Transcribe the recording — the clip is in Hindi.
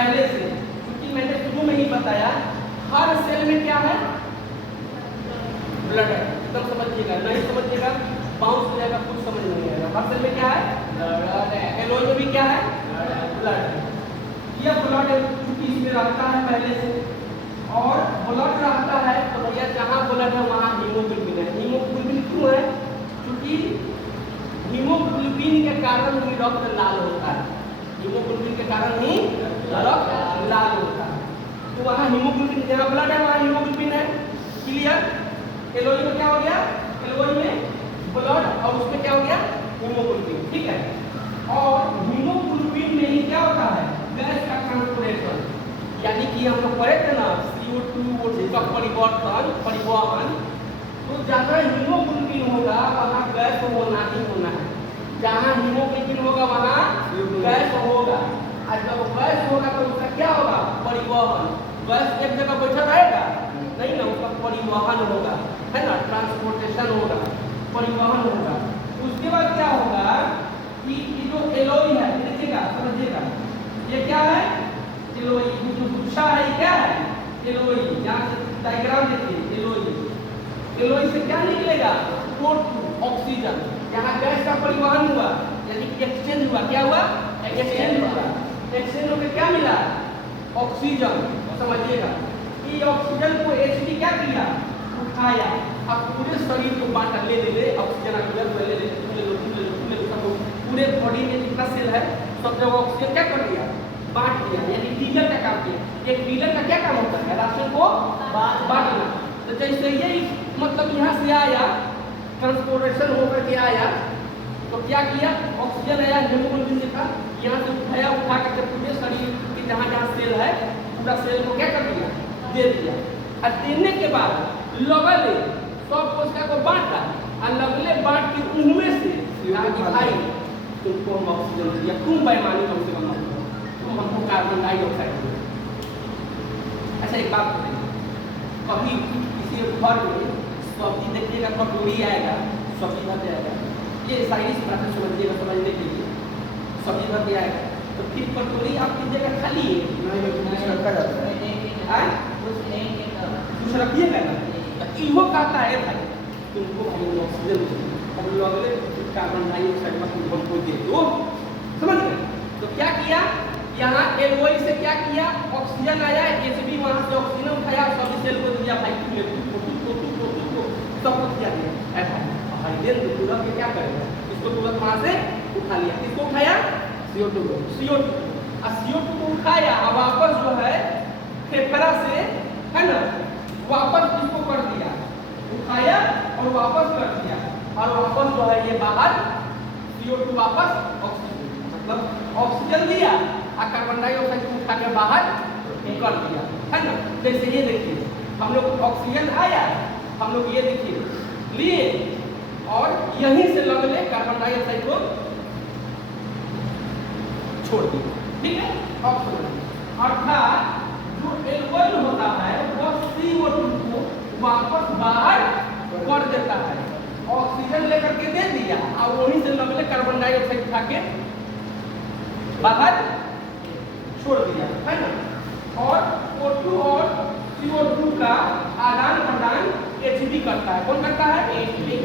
पहले से, क्योंकि मैंने शुरू में ही बताया हर सेल में क्या है, ब्लड है। एकदम समझिएगा, नहीं समझिएगा बाउंस हो जाएगा, कुछ समझ नहीं आएगा। हर सेल में क्या है, ब्लड है। एलोई में भी क्या है, ब्लड है। यह ब्लड चूंकि इसमें रहता है पहले से, और ब्लड रहता है तो भैया जहाँ ब्लड है वहाँ हीमोग्लोबिन है। हीमोग्लोबिन क्यों है, क्योंकि हीमोग्लोबिन के कारण ही रक्त लाल होता है। हीमोग्लोबिन के कारण ही रक्त लाल होता है। तो वहाँ हीमोग्लोबिन, जहाँ ब्लड है वहाँ हीमोग्लोबिन है। क्लियर। एलोई में क्या हो गया, एलोई में ब्लड और उसमें क्या हो गया, हीमोग्लोबिन। ठीक है। और हीमोग्लोबिन में ही क्या होता है, गैस का ट्रांसपोर्टेशन, यानी कि हम लोग पढ़े थे ना CO2 O2 का परिवहन। तो जहाँ हीमोग्लोबिन होगा वहाँ गैस होना ही होना है। जहाँ हीमोग्लोबिन होगा वहाँ गैस होगा, और जब गैस होगा तो उसका क्या होगा, परिवहन। गैस एक जगह बैठा रहेगा नहीं ना, उसका परिवहन होगा, है ना, ट्रांसपोर्टेशन होगा, परिवहन होगा। उसके बाद क्या होगा कि जो एलोई है, देखिएगा समझिएगा, ये क्या है, एलोई। जो गुच्छा है ये क्या है, एलोई। यहाँ से डायग्राम देखिए, एलोई। एलोई से क्या निकलेगा, O2 ऑक्सीजन। यहाँ गैस का परिवहन हुआ, यानी कि एक्सचेंज हुआ। क्या हुआ, एक्सचेंज हुआ। एक्सचेंज होकर क्या मिला, ऑक्सीजन। समझिएगा कि ऑक्सीजन को H2 क्या किया, उठाया, अब पूरे शरीर को बांटा, ले ऑक्सीजन पूरे बॉडी में जितना सेल है सब जगह ऑक्सीजन क्या कर दिया, बांट दिया। यानी डीलर का काम किया। एक डीलर का क्या काम होता है, राशन को बांटना। तो जैसे यही मतलब यहाँ से आया, ट्रांसपोर्टेशन होकर के आया, तो क्या किया, ऑक्सीजन आया, हीमोग्लोबिन था, यहाँ से उठाया, उठा करके पूरे शरीर की जहाँ जहाँ सेल है पूरा सेल को क्या कर दिया, दे दिया। और देने के बाद लगले सब कोशिका को बांटा, और लगले बांट के उनमें से भाई तुमको हम ऑक्सीजन दिया, तुम बेईमानी कम से कम तुम हमको कार्बन डाइऑक्साइड दो। अच्छा एक बात बताइए, कभी किसी घर में सब्जी देखिएगा, कटोरी आएगा, सब्जी भर आएगा, ये सारी बातें समझिएगा, समझने के लिए सब्जी भर के आएगा, तो फिर कटोरी आप कीजिएगा खाली रखा जाता है, कुछ रखिएगा ना। तो इहो कहता है भाई तुमको भाई ऑक्सीजन अब लगले कार्बन डाइऑक्साइड में तुमको दे दो, समझ गए। तो क्या किया, यहाँ एलोई से क्या किया, ऑक्सीजन आया, H2 वहाँ से ऑक्सीजन उठाया, सभी सेल को दिया, भाई तुम सबको दिया हाइड्रोजन तुरंत क्या करेगा, इसको तुरंत वहाँ से उठा लिया। इसको उठाया CO2 और CO2 को उठाया, अब वापस जो है फेफड़ा से, है ना, वापस इसको कर दिया, उठाया और वापस कर दिया, और वापस जो है ये बाहर CO2 वापस ऑक्सीजन, मतलब ऑक्सीजन दिया और कार्बन डाइऑक्साइड को उठा के बाहर कर दिया, है ना। जैसे ये देखिए, हम लोग ऑक्सीजन आया, हम लोग ये देखिए लिए, और यहीं से लगले कार्बन डाइऑक्साइड को छोड़ दिया, ठीक है। ऑक्सीजन अर्थात जो एल्कोहल होता है वह CO2 को वापस बाहर कर देता है, ऑक्सीजन लेकर के दे दिया, और वहीं से लगले कार्बन डाइऑक्साइड उठा के बाहर छोड़ दिया, है ना। और O2 और CO2 का आदान प्रदान H2 करता है। कौन करता है, H2।